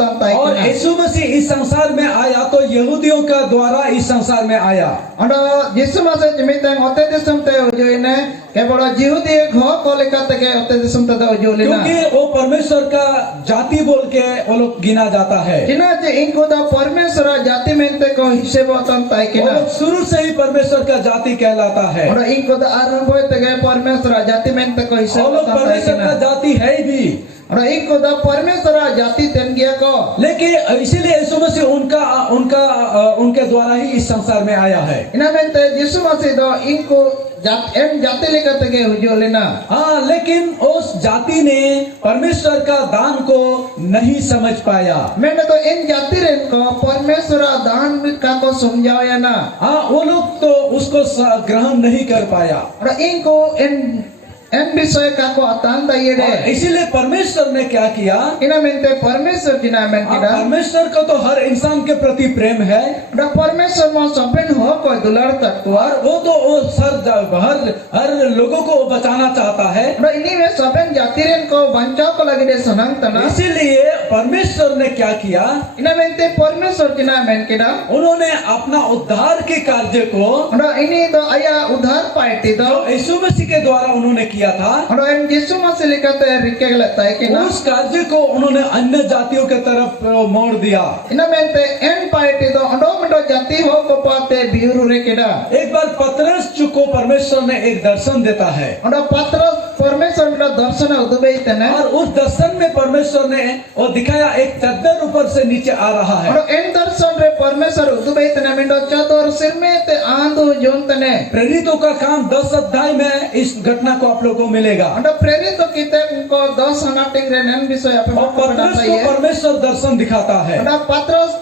और यीशु मसीह इस संसार में आया तो यहूदियों का द्वारा इस संसार में आया। यीशु मसीह जिमितंग ओते दिसम ते उजुइने केवल यहूदी घो को लेकर के ओते दिसम ते उजुलिना, क्योंकि वो परमेश्वर का जाति बोल के वो लोग गिना जाता है। किना जे इनको दा परमेश्वर जाति मेंते को हिस्से बोतन ताई किना, शुरू से ही परमेश्वर का जाति कहलाता है। और इनको दा आरंभ होते गए परमेश्वर जाति मेंते को हिस्से बोतन ताई परमेश्वर का जाति है भी, और इनको दा परमेश्वर जाति तेन गया को, लेकिन इसीलिए यीशु मसीह उनके द्वारा ही इस संसार में आया है। इना मेंते यीशु मसीह दो इनको जाति लेकर के हुजूलिना। हाँ, लेकिन उस जाति ने परमेश्वर का दान को नहीं समझ पाया। मैंने तो इन जाति रेन को परमेश्वर दान का को समझाया ना। हाँ, वो लोग तो उसको ग्रहण नहीं कर पाया और इनको इन विषय का को अतांता ये रे, इसीलिए परमेश्वर ने क्या किया, इना मेंते परमेश्वर जिना मेन किदा, परमेश्वर को तो हर इंसान के प्रति प्रेम है। परमेश्वर में सपेन हो को दुलार तत्व, और वो तो हर लोगों को बचाना चाहता है। इन्हीं में सपेन जाति रेन को बचाव को लगे दे सनंग तना। इसीलिए परमेश्वर ने क्या किया, इना मेंते परमेश्वर जिना मेन किदा, उन्होंने अपना उद्धार के कार्य को इन्हीं तो आया उद्धार पार्टी दो यीशु मसीह के द्वारा उन्होंने किया था। और इन यीशु मसीह लिखते रिके लगता है कि ना उस कार्य को उन्होंने अन्य जातियों के तरफ मोड़ दिया। इना मेंते एन पार्टी दो अंडो जाति हो को पाते बियुरु रे केडा। एक बार पतरस को परमेश्वर ने एक दर्शन देता है, और पतरस परमेश्वर का दर्शन उदबेते ने, और उस दर्शन में परमेश्वर ने वो दिखाया एक चद्दर ऊपर से नीचे आ रहा है। और इन दर्शन रे परमेश्वर उदबेते ने मिंडो चदर सिर में ते आंधु जोंत ने। प्रेरितों का काम 10 अध्याय में इस घटना को आप लोगों को मिलेगा। और प्रेरितों की ते उनको 10 अनाटिंग रे नन विषय पे पतरस को परमेश्वर दर्शन दिखाता है। और पतरस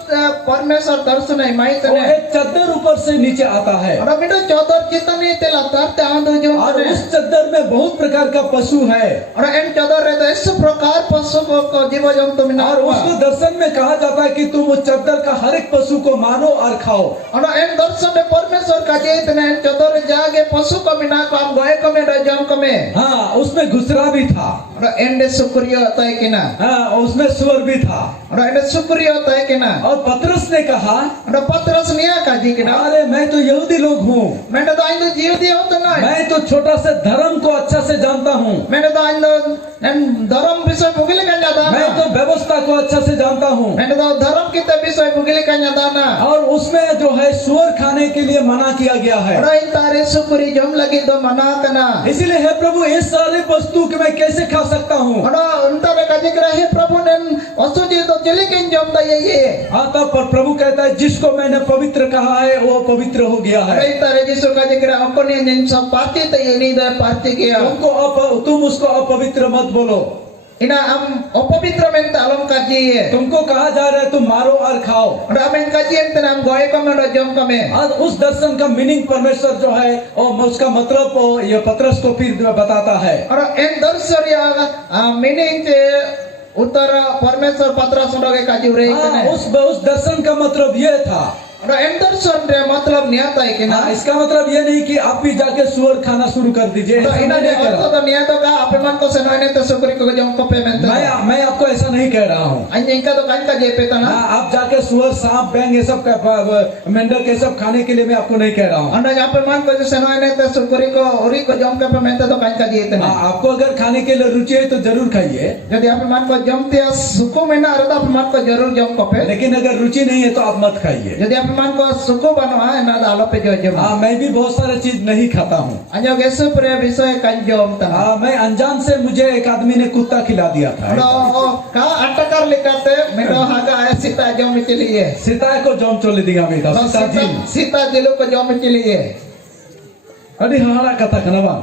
परमेश्वर दर्शन है माइत ने, एक चद्दर ऊपर से नीचे आता है, और मिंडो चदर चितनी ते लातार ते आंधु जोंत और ने। उस चद्दर में बहुत प्रकार का पशु है, और इन चदर रे तो इस प्रकार पशु को जीव जंतु में, और उसको दर्शन में कहा जाता है कि तुम उस चद्दर का हर एक पशु को मारो और खाओ। और इन दर्शन में परमेश्वर का जेत ने चदर जागे पशु को बिना को हम गोए को में जम को में। हाँ, उसमें घुसरा भी था, और एंडे शुक्रिया होता है कि ना। हाँ, उसमें सुअर भी था, और एंडे शुक्रिया होता है कि ना। और पतरस ने कहा, और पतरस ने कहा जी कि ना, अरे मैं तो यहूदी लोग हूँ, मैंने तो आज जीव दिया होता ना, मैं तो छोटा सा धर्म को अच्छा से जानता हूँ, मैंने तो आज धर्म विषय भूगले का जाता, मैं तो व्यवस्था को अच्छा से जानता हूँ, मैंने तो धर्म की विषय भूगले का जाता ना। और उसमें जो है सुअर खाने के लिए मना किया गया है। और इन तारे शुक्री जम लगी तो मना करना, इसलिए हे प्रभु ये सारे वस्तु के मैं कैसे खा सकता हूँ। और उन तारे का जिक्र है प्रभु ने वस्तु जी तो चले किन जमता ये। हाँ, तब पर प्रभु कहता है जिसको मैंने पवित्र कहा है वो पवित्र हो गया है। इन तारे जिसको का जिक्र आपको ने जिन सब पार्टी तो ये नहीं दे पार्टी किया, तुम उसको अपवित्र मत बोलो, इना हम अपवित्र में तालम का जी है। तुमको कहा जा रहा है तुम मारो और खाओ, और हम इनका जी हम नाम गोए को में जम को में। और उस दर्शन का मीनिंग परमेश्वर जो है और उसका मतलब ये पतरस को फिर बताता है। और इन दर्शन या मीनिंग से उत्तर परमेश्वर पतरस उनके का जी रे इतने। उस दर्शन का मतलब ये था, और इन दर्शन रे मतलब नियत है कि ना, इसका मतलब ये नहीं कि आप भी जाके सुअर खाना शुरू कर दीजिए। तो इन्होंने तो नियत होगा आप मन को सेनाने तो शुक्र को जम को पे मैं आपको ऐसा नहीं कह रहा हूँ। इनका तो कान का जे पे था ना, आप जाके सुअर सांप बैंग ये सब मेंढक ये सब खाने के लिए मैं आपको नहीं कह रहा हूँ। अंडा आप मन को सेनाने तो शुक्र को औरी को जम के पे मेंते तो कान का जे इतने। आपको अगर खाने के लिए रुचि है तो जरूर खाइए, यदि आप मन को जमते सुको में ना रहता आप मन को जरूर जम को पे, लेकिन अगर रुचि नहीं है तो आप मत खाइए। यदि आप मन को सुको बनवा है ना दालो पे जो जम। हाँ, मैं भी बहुत सारे चीज नहीं खाता हूँ। अन्य कैसे पर विषय कान जम था। हाँ, मैं अनजान से मुझे एक आदमी ने कुत्ता खिला दिया था। का अटकर लिखाते मेरा हागा है सीता जम के लिए, सीता को जम चले दिया मेरा सीता जिलो को जम के लिए। अरे हमारा कथा खनवा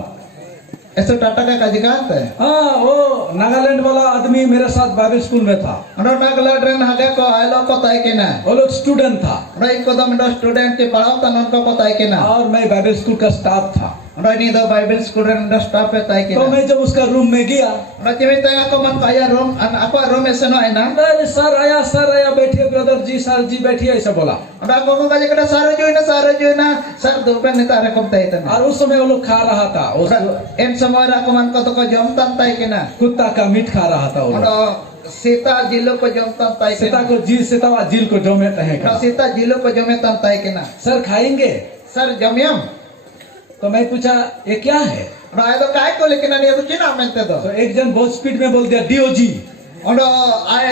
ऐसे टाटा का काजिकांत है। हाँ, वो नागालैंड वाला आदमी मेरे साथ बाइबल स्कूल में था। नागालैंड रेन हागे को आयलो को ताई के ना, वो लोग स्टूडेंट था, इनको तो मेरा स्टूडेंट के पढ़ाओ था उनको को ताई के ना, और मैं बाइबल स्कूल का स्टाफ था। नहीं तो बाइबल स्कूल रेन स्टाफ है ताई के। तो मैं जब उसका रूम में गया, रचिमित को मन काया रूम आपका रूम ऐसे ना है ना, अरे सर आया बैठिए ब्रदर जी, सर जी बैठिए ऐसा बोला। को का जगह सारो जो है ना सर दोपहर ने तारे कम ताई तना। और उस समय वो लोग खा रहा था, इन समय राको मन को तो को जमता ताई के ना, कुत्ता का मीट खा रहा था वो लोग। Sita jilo ko jom tan tai Sita kena. को जिल को जो में तहेगा Sita jilo ko jom tan tai kena. Sir खाएंगे Sir jomiam. तो मैं पूछा ये क्या है Ora itu kai ko lekena ni itu Cina mente तो do. एक जन बहुत स्पीड में बोल दिया DOG Ondo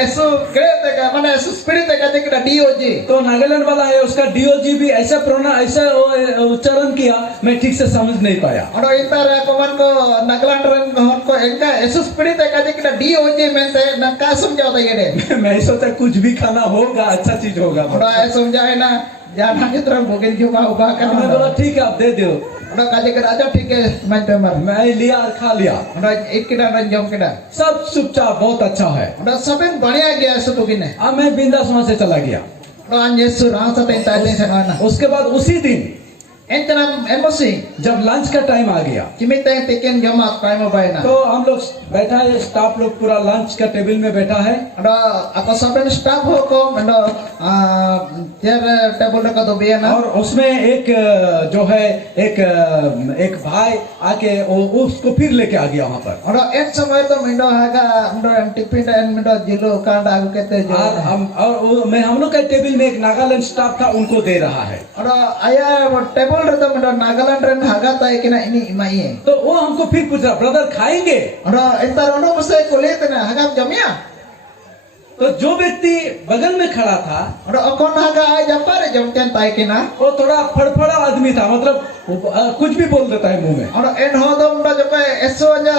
esu krete ka mana esu spirit ka jekida DOG. तो नागालैंड वाला है उसका डीओजी भी ऐसा ऐसा उच्चारण किया मैं ठीक से समझ नहीं पाया Ondo intar koman ko Nagaland ren hon ko enka esu spirit ka jekida DOG mente na ka समझाओ ये मैं सोचा कुछ भी खाना होगा अच्छा चीज होगा Ondo समझाए ना jangan kita mungkin cuma ubah kan. मैं बोला ठीक है आप दे दो Ondo kaje kira aja ठीक है मैं तो मर. मैं लिया और खा लिया Ondo एक किड़ा रन जम किड़ा. सब चुपचाप बहुत अच्छा है Ondo सबन बढ़िया गया एसु तो किने. अब मैं बिंदास वहां से चला गया Ondo anjesu rasa tentai sana. उसके बाद उसी दिन Entanam emosi. जब लंच का टाइम आ गया Kimi teng teken jama kai mo bayna. तो हम लोग बैठा है स्टाफ लोग पूरा लंच का टेबल में बैठा है Ondo ako सबन स्टाफ हो को Ondo chair table का तो बिया ना. और उसमें एक जो है एक भाई आके वो उसको फिर लेके आ गया वहां पर Ondo एक समय तो मिंडो हागा Ondo टिफिन एंड मिंडो जिलो कांड आगु कहते जो. मैं हम लोग का टेबल में एक नागालैंड स्टाफ था उनको दे रहा है Ondo ayah टेबल रे तो मिंडो नागालैंड ren हागा ताई किना ini imai. तो वो हमको फिर पूछ रहा ब्रदर खाएंगे Ondo entar Ondo mesti kulit na haga jamia. तो जो व्यक्ति बगल में खड़ा था Ondo akon haga ay japare jamten ताई किना. वो थोड़ा फड़फड़ा आदमी था मतलब कुछ भी बोल देता है मुंह में Ondo en ho do Ondo jope eso aja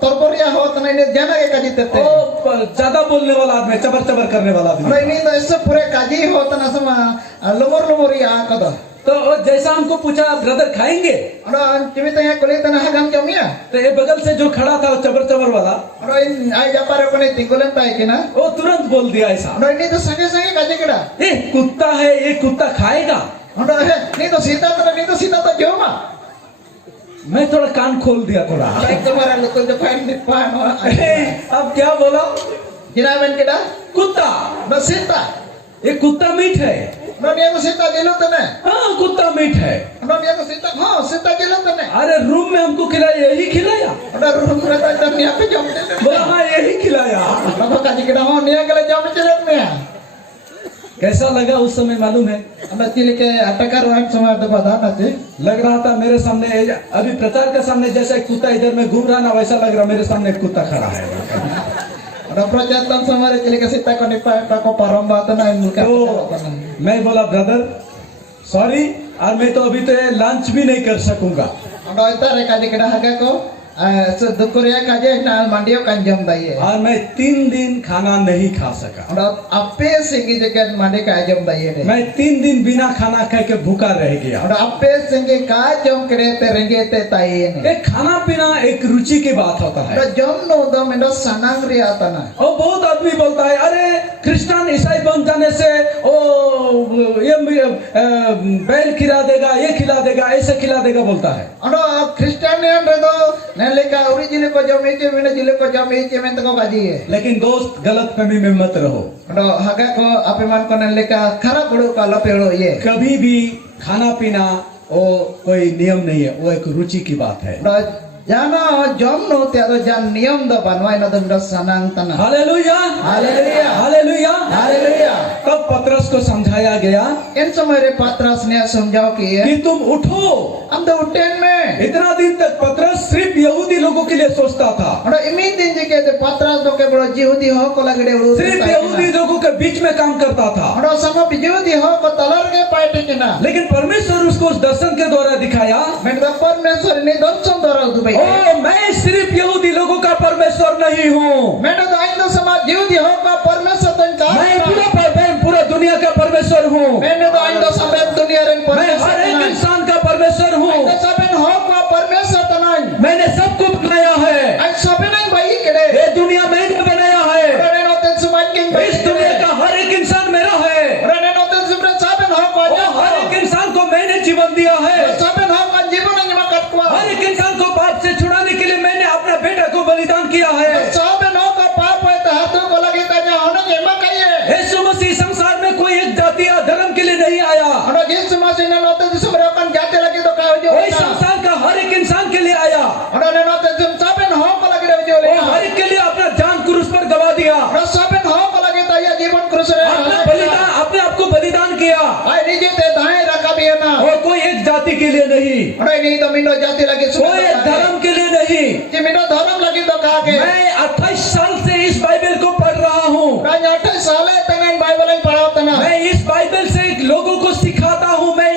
torporia ho तना ini jana ke kaji tete. वो ज्यादा बोलने वाला आदमी चबर चबर करने वाला Ondo आदमी ini to eso pure kaji ho तना sama lumur ya kada. तो वो जैसा हमको पूछा ब्रदर खाएंगे Ondo kimi tanya kulit na haga jamia. तो ये बगल से जो खड़ा था वो चबर चबर वाला Ondo in ay japare kone tigulen ताई किना. वो तुरंत बोल दिया ऐसा Ondo ini to sange kaji kida. ये कुत्ता है ये कुत्ता खाएगा Ondo he ni to sita to joma. मैं थोड़ा कान खोल दिया थोड़ा Baik kemarin lu tuh depan depan. अब क्या बोला Jina men kida. कुत्ता Ondo sita. ये कुत्ता मीट है Ondo dia to sita jelo tene. हाँ कुत्ता मीट है Ondo dia to sita. Ha sita jelo tene. अरे रूम में हमको खिलाया यही खिलाया Ondo rum kereta dan ni apa jam tene. बोला हाँ यही खिलाया Apa kaji kida ho ni kala jam jelet me. कैसा लगा उस समय मालूम है Ondo cili ke atakar wan sama ada badan aja. लग रहा था मेरे सामने अभी प्रचार के सामने जैसा एक कुत्ता इधर में घूम रहा ना वैसा लग रहा मेरे सामने एक कुत्ता खड़ा है Ondo projatan sama cili ke sita ko ni pa ko paromba to na muka. तो मैं बोला ब्रदर सॉरी और मैं तो अभी तो लंच भी नहीं कर सकूंगा Ondo ita re kaji kida haga ko. Dukuria kaji na mandio kan jam dai. और मैं 3 दिन खाना नहीं खा सका Ondo ape singi jagat mandi ka jam dai. मैं 3 दिन बिना खाना खा के भूखा रह गया Ondo ape singi ka jam kere te renge te tai ni. एक खाना पीना एक रुचि की बात होता है Ondo jam no do mendo sanang ri atana. और बहुत आदमी बोलता है अरे क्रिश्चियन ईसाई बन जाने से ओ ये बैल खिला देगा ये खिला देगा ऐसे खिला देगा बोलता है Ondo Kristen yang redo nelika uri jile ko jam iche mena jile ko jam iche men to kaji hai. लेकिन दोस्त गलत फहमी में मत रहो Ondo haga ko ape man ko nelika khara bodo ka lapelo ye. कभी भी खाना पीना वो कोई नियम नहीं है वो एक रुचि की बात है Ondo jana jam no te ado jan niyam do banwai na do sanang tana. Hallelujah Haleluya. Hallelujah Haleluya. तब पतरस को समझाया गया En समय रे पात्ras ने समझाओ कि ये कि तुम उठो हम तो उठेन में. इतना दिन तक पतरस सिर्फ यहूदी लोगों के लिए सोचता था Ondo imin din je ke patras do ke bro jihudi ho ko lagde uru. सिर्फ यहूदी लोगों के बीच में काम करता था Ondo sama jihudi ho ko talar ke paite kina. लेकिन परमेश्वर उसको उस दर्शन के द्वारा दिखाया Men da परमेश्वर ने दर्शन दरा दु भाई. ओ मैं सिर्फ यहूदी लोगों का परमेश्वर नहीं हूँ Men da ain do sama jihudi ho ko परमेश्वर तो इनका. मैं पूरा दुनिया का परमेश्वर हूँ Men da ain do sama dunia ren मैं हर एक परमेश्वर. इंसान का परमेश्वर हूँ Da saben ho ko परमेश्वर tanan. मैंने सबको बनाया है Ai saben ang bayi kede. ये दुनिया मैंने बनाया है Ora no ten suman king bayi. इस दुनिया का हर एक इंसान मेरा है Ora no ten subran saben ho ko. और हर एक इंसान को मैंने जीवन दिया है Saben ho ko जीवन ang makat ko. हर एक इंसान को पाप से छुड़ाने के लिए मैंने अपना बेटा को बलिदान किया है Saben ho ko paap hai ta hatu ko lagi tanya hono je makaye. यीशु मसीह संसार में कोई एक जाति या धर्म के लिए नहीं आया Ondo Yesus masih na note disumerakan jate lagi to ka ojo. वही संसार का हर एक इंसान के लिए आया Ondo na note saben ho ko lagi de ojo. और हर एक के लिए अपना जान क्रूस पर गवा दिया Rasa बलिदान, अपने आप को बलिदान किया, Ai ni jete dae rakabiana. और कोई एक जाति के लिए नहीं, Ai ni to mindo jati lagi कोई एक धर्म के लिए नहीं। Ji mindo dharam lagi to kage. मैं 28 साल से इस बाइबल को पढ़ रहा हूँ। Kanya 28 sale tangan Bible ang padaw tana. मैं इस बाइबल से लोगों को सिखाता हूँ। मैं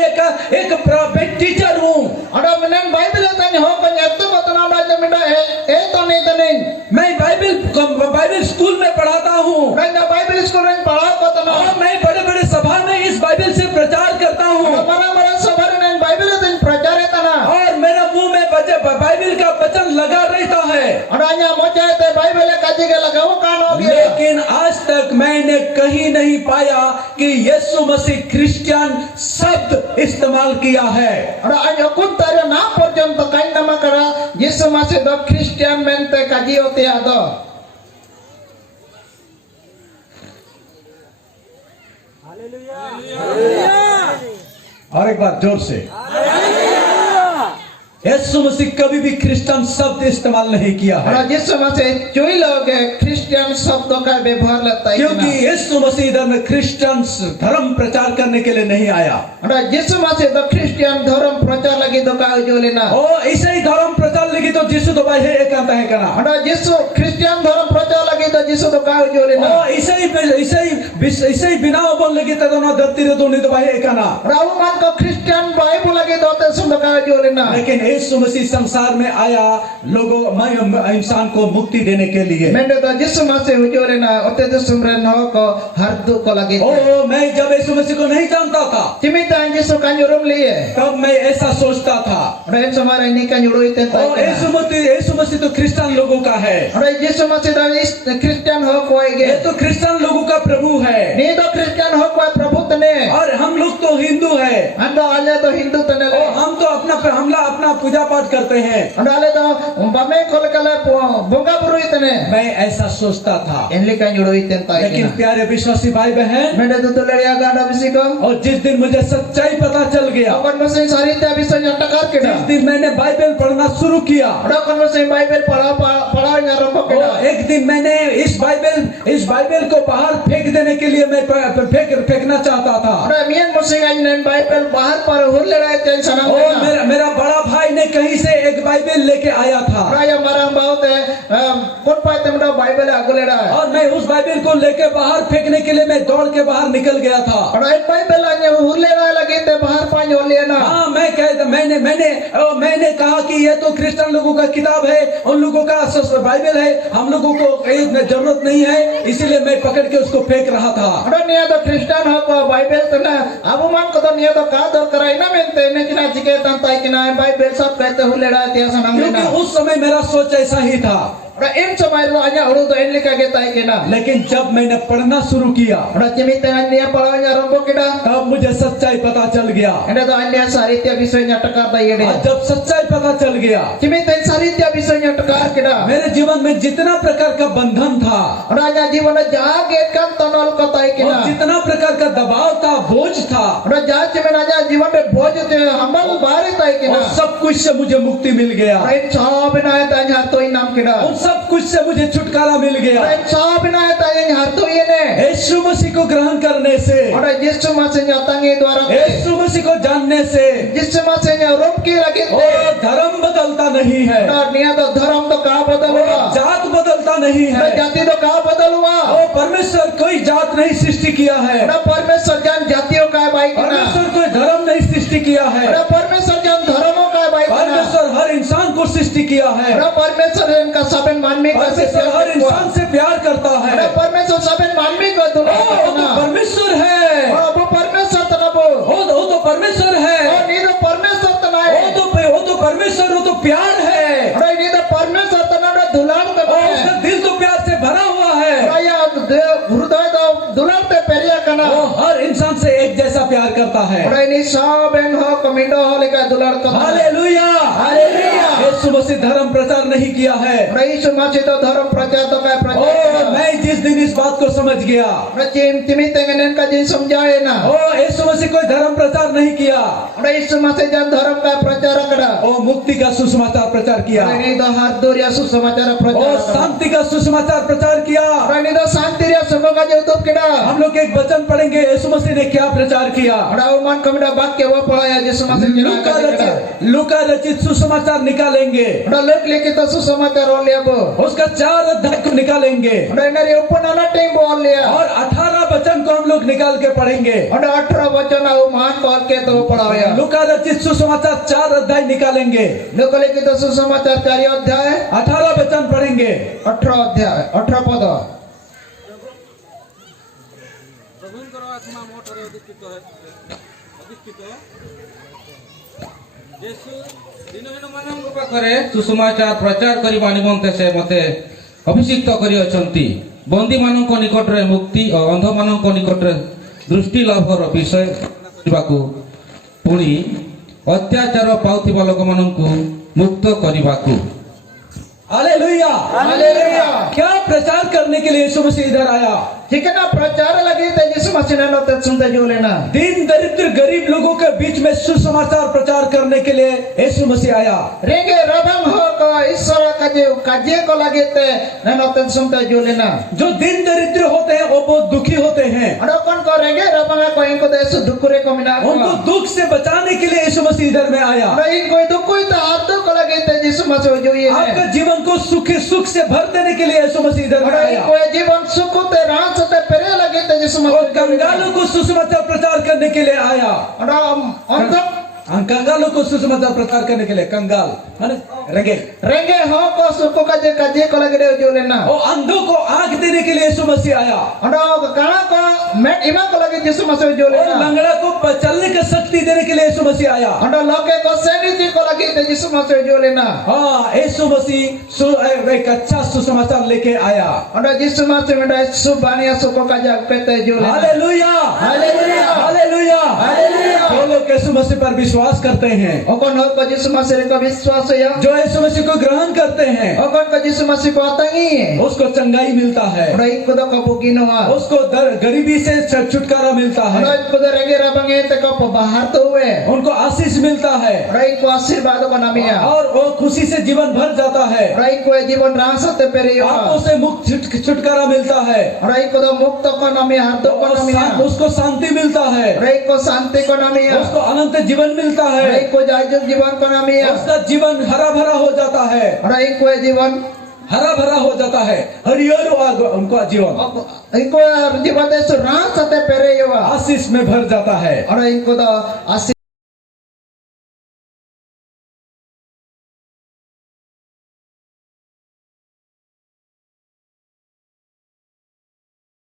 एक प्राइवेट टीचर हूँ। Ada menen Bible tanya ho kanyattu batana ba mindo to ni tanin. मैं बाइबल स्कूल में पढ़ाता हूँ, Kanya Bible school ang padaw ko tana. और मैं बड़े बड़े सभा में इस बाइबल से प्रचार करता हूँ, Mara sabar nan Bible tan prachare tana. और मेरा मुंह में बाइबल का वचन लगा रहता है। Adanya moja te Bible kaji ke lagaw kano ge. लेकिन आज तक मैंने कहीं नहीं पाया कि यीशु मसीह क्रिश्चियन शब्द इस्तेमाल किया है। Ada anya kun tare na porjonto kain nama kara Yesu masih do Christian mente kaji ote ado. और एक बार जोर से, यीशु मसीह कभी भी क्रिश्चियन शब्द इस्तेमाल नहीं किया है, Ada Yesu masih cuy loge Christian शब्दों का व्यवहार लेता है। क्योंकि यीशु मसीह इधर में क्रिश्चियन धर्म प्रचार करने के लिए नहीं आया। Ada Yesu masih do Christian धर्म प्रचार लगी तो का उजोलेना। ओ ऐसे ही धर्म प्रचार लगी तो यीशु तो भाई है एकांत है कना। Ada Yesu Christian धर्म प्रचार लगी तो Yesu तो का उजोलेना। ओ ऐसे ही बिना बोल लगी तो ना धरती रे तो नहीं तो भाई एकाना। रावु मान को Christian बाइबल लगी तो ते सुन का उजोलेना। लेकिन यीशु मसीह संसार में आया लोगों इंसान को मुक्ति देने के लिए। Mende to Yesu masih ujoleना ote तो सुमरन हो को हर दु को लगी। ओ मैं जब यीशु मसीह को नहीं जानता था, Cimita Yesu kan yurum liye. तब मैं ऐसा सोचता था, Ada samara ini kan yurui te ta. ओ यीशु मसीह तो क्रिश्चियन लोगों का है, Ada Yesu masih do Christian ho ko ये ege. तो क्रिश्चियन लोगों का प्रभु है, Ni do Christian ho ko प्रभु तने. और हम लोग तो हिंदू है। Anda ale to Hindu tane le. हम तो अपना पूजा पाठ करते हैं। Anda ale to bame kol kala bonga burui tane. मैं ऐसा सोचता था, Enli kan yurui te ta. लेकिन प्यारे विश्वासी भाई बहन, Mende to leriya gada bisiko. और जिस दिन मुझे सच्चाई पता चल गया, Kon masih sari te bisa nyatakar जिस kita. दिन मैंने बाइबल पढ़ना शुरू किया, Ada kon masih Bible pada nyarom और kita. एक दिन मैंने इस बाइबल को बाहर फेंक देने के लिए मैं फेंकना चाहता था। Ada mian masih kan Bible bahar par hur lerai te sanam. और मेरा बड़ा भाई ने कहीं से एक बाइबल लेके आया था, Raya marang bau te kon pai te muda Bible agule da. और मैं उस बाइबल को लेके बाहर फेंकने के लिए मैं दौड़ के बाहर निकल गया था। Ada Bible anya hurle da lagi te bahar pai ole na. हाँ, मैंने कहा कि ये तो क्रिश्चियन लोगों का किताब है, उन लोगों का बाइबल है, हम लोगों को जरूरत नहीं है, इसीलिए मैं पकड़ के उसको फेंक रहा था। Ada niya to Christian ho ko Bible te na abu man ko to niya to ka dor karai na mente ne kina jike tan tai kina Bible sab kehte hurle da te sanam क्योंकि na. उस समय मेरा सोच ऐसा ही था, Ada in samai ro anya uru to enli ka ke tai kina. लेकिन जब मैंने पढ़ना शुरू किया, Ada cimita niya pada nya rombo kita. तब मुझे सच्चाई पता चल गया। Ada to anya saritya bisay nya takar tai और ede. जब सच्चाई पता चल गया, Cimita saritya bisay nya takar kita. मेरे जीवन में जितना प्रकार का बंधन था, Ada nya jiwan jaget kan tonol ko tai और kina. जितना प्रकार का दबाव था, बोझ था, Ada jahat cime aja jiwan de boj te hambal bari tai kina. और सब कुछ से मुझे मुक्ति मिल गया। Right sabi na ita yung harto yung nam kita. उन सब कुछ से मुझे छुटकारा मिल गया। Right sabi na ita yung harto yun eh. यीशु मसीह को ग्रहण करने से, Ora Yesu masih nyatangi dwara ke. यीशु मसीह को जानने से, Yesu masih nyarum ki lagi te. और धर्म बदलता नहीं है, Ora niya to dharam to ka badaluwa. जात बदलता नहीं Ora है। jati to ka badaluwa. और परमेश्वर कोई जात नहीं सृष्टि किया है, Ora parmeshwar jan jatiyo ka baik na. परमेश्वर कोई धर्म नहीं सृष्टि किया है, Ora parmeshwar jan dharamo ka baik na. परमेश्वर हर इंसान को सृष्टि किया है, Ora parmeshwar jan ka saben manmi ka परमेश्वर हर इंसान से प्यार करता है। Ora parmeshwar saben manmi ka ओ, dulur वो तो na. परमेश्वर है, Ora bu parmeshwar tanabo. वो तो परमेश्वर है, Oh, ni to parmeshwar tanai. वो तो परमेश्वर, वो तो प्यार है, Ora ni to parmeshwar tanada dular te और उसका दिल तो प्यार से भरा हुआ है। Raya hruday to dular te periya kana. वो हर इंसान से एक जैसा प्यार करता है। Ora ini saben ho komindo ho leka dular ko. Hallelujah, hallelujah. Yeshu Masih धर्म प्रचार नहीं किया है। Ora isu masih to dharam prachar to kay O, prachar. मैं जिस दिन इस इस बात को समझ गया। Rajim timi tengen ka jin samjaya na. ओ यीशु मसीह कोई धर्म प्रचार नहीं किया, Ora isu masih jam dharam ka prachara kada. ओ मुक्ति का सुसमाचार प्रचार किया, Ora ini do hardur ya susamachara और prachara kada. शांति का सुसमाचार प्रचार किया। Ora ini do santi ya sumba ka jutup kada. हम लोग एक वचन पढ़ेंगे, यीशु मसीह ने क्या प्रचार किया। Ora uman kamida bakya wa palaya Yesu masih लूका रचित सुसमाचार निकालेंगे, Ora lek kita susamachara olya bo. उसका 4 अध्याय को निकालेंगे Ora ini upanana tembo olya. और 18 वचन को हम लोग निकाल के पढ़ेंगे। Ora 18 wacana uman ko ke to palaya. लूका रचित सुसमाचार 4 अध्याय निकालेंगे, Lokale kita susamachar 4 अध्याय 18 वचन पढ़ेंगे। 18 अध्याय 18 पद ପ୍ରଭୁଙ୍କର ଆତ୍ମା ମୋ ଠାରେ ଅଧିଷ୍ଠିତ ଯୀଶୁ ଦିନହୀନମାନଙ୍କ ପାଖରେ ସୁସମାଚାର ପ୍ରଚାର କରିବା ନିମନ୍ତେ ସେ ମୋତେ ଅଭିଷିକ୍ତ କରିଅଛନ୍ତି। ବନ୍ଦୀମାନଙ୍କ ନିକଟରେ ମୁକ୍ତି ଓ ଅନ୍ଧମାନଙ୍କ ନିକଟରେ ଦୃଷ୍ଟି ଲାଭର ବିଷୟ କରିବାକୁ, ପୁଣି ଅତ୍ୟାଚାର ପାଉଥିବା ଲୋକମାନଙ୍କୁ ମୁକ୍ତ କରିବାକୁ। Hallelujah, hallelujah. क्या प्रचार करने के लिए यीशु मसीह इधर आया। Jika प्रचार लगे तो यीशु मसीह ने नोते सुनते जो लेना दीन दरिद्र गरीब लोगों के बीच में सुसमाचार प्रचार करने के लिए यीशु मसीह आया। रेंगे रबंग हो को ईश्वर काजे को लगे ते ने नोते सुनते जो लेना जो दीन दरिद्र होते हैं वो बहुत दुखी होते हैं, अरे कौन को रेंगे रबंग को इनको देश दुखुरे को मिला उनको दुख से बचाने के लिए यीशु मसीह इधर में आया। अरे इनको दुख कोई तो आप तो को लगे ते यीशु मसीह जो ये आपके जीवन को सुख से भर देने के लिए यीशु मसीह इधर में अरे आया। इनको जीवन सुख ते रात से पेरे लगे ते यीशु और मसीह कंगालों को सुसमाचार प्रचार करने के लिए आया। अरे अंत कंगालों को सुसमाचार प्रचार करने के लिए कंगाल रेंगे रेंगे हो को सुख काजे को लगे जो लेना और अंधों को आंख देने के लिए यीशु मसीह आया। अरे काला को मैं इमा को लगे यीशु मसीह जो और लेना लंगड़ा को चलने की शक्ति देने के लिए यीशु मसीह आया। अरे लोके को सेनिटी को लगे ते यीशु मसीह जो लेना हाँ, यीशु मसीह एक अच्छा सुसमाचार लेके आया। अरे यीशु मसीह में सुबानिया सुख का जग पेते जो लेना हालेलुया, हालेलुया, हालेलुया, हालेलुया। जो लोग यीशु मसीह पर विश्वास करते हैं, ओकन हो को यीशु मसीह का विश्वास है जो यीशु मसीह को ग्रहण करते हैं, ओकन को यीशु मसीह को आतंगी है उसको चंगाई मिलता है, अरे इनको तो कपुकिनो है उसको गरीबी से छुटकारा मिलता है, अरे इनको तो रेंगे रबंगे ते को बाहर तो हुए उनको आशीष मिलता है अरे इनको आशीर्वाद को नामिया और वो खुशी से जीवन भर जाता है। अरे इनको जीवन रासते पेरियो पापों से मुक्त छुटकारा मिलता है, अरे इनको तो मुक्त को नामिया हाथ को नामिया उसको शांति मिलता है, अरे इनको शांति को नामिया उसको अनंत जीवन मिलता अरे है, इनको जायज जीवन को नामिया उसका जीवन हरा भरा हो जाता है, अरे इनको जीवन हरा भरा हो जाता है, हरियर उनका जीवन इनको जीवन देश रासते पेरियो आशीष में भर जाता है। अरे इनको तो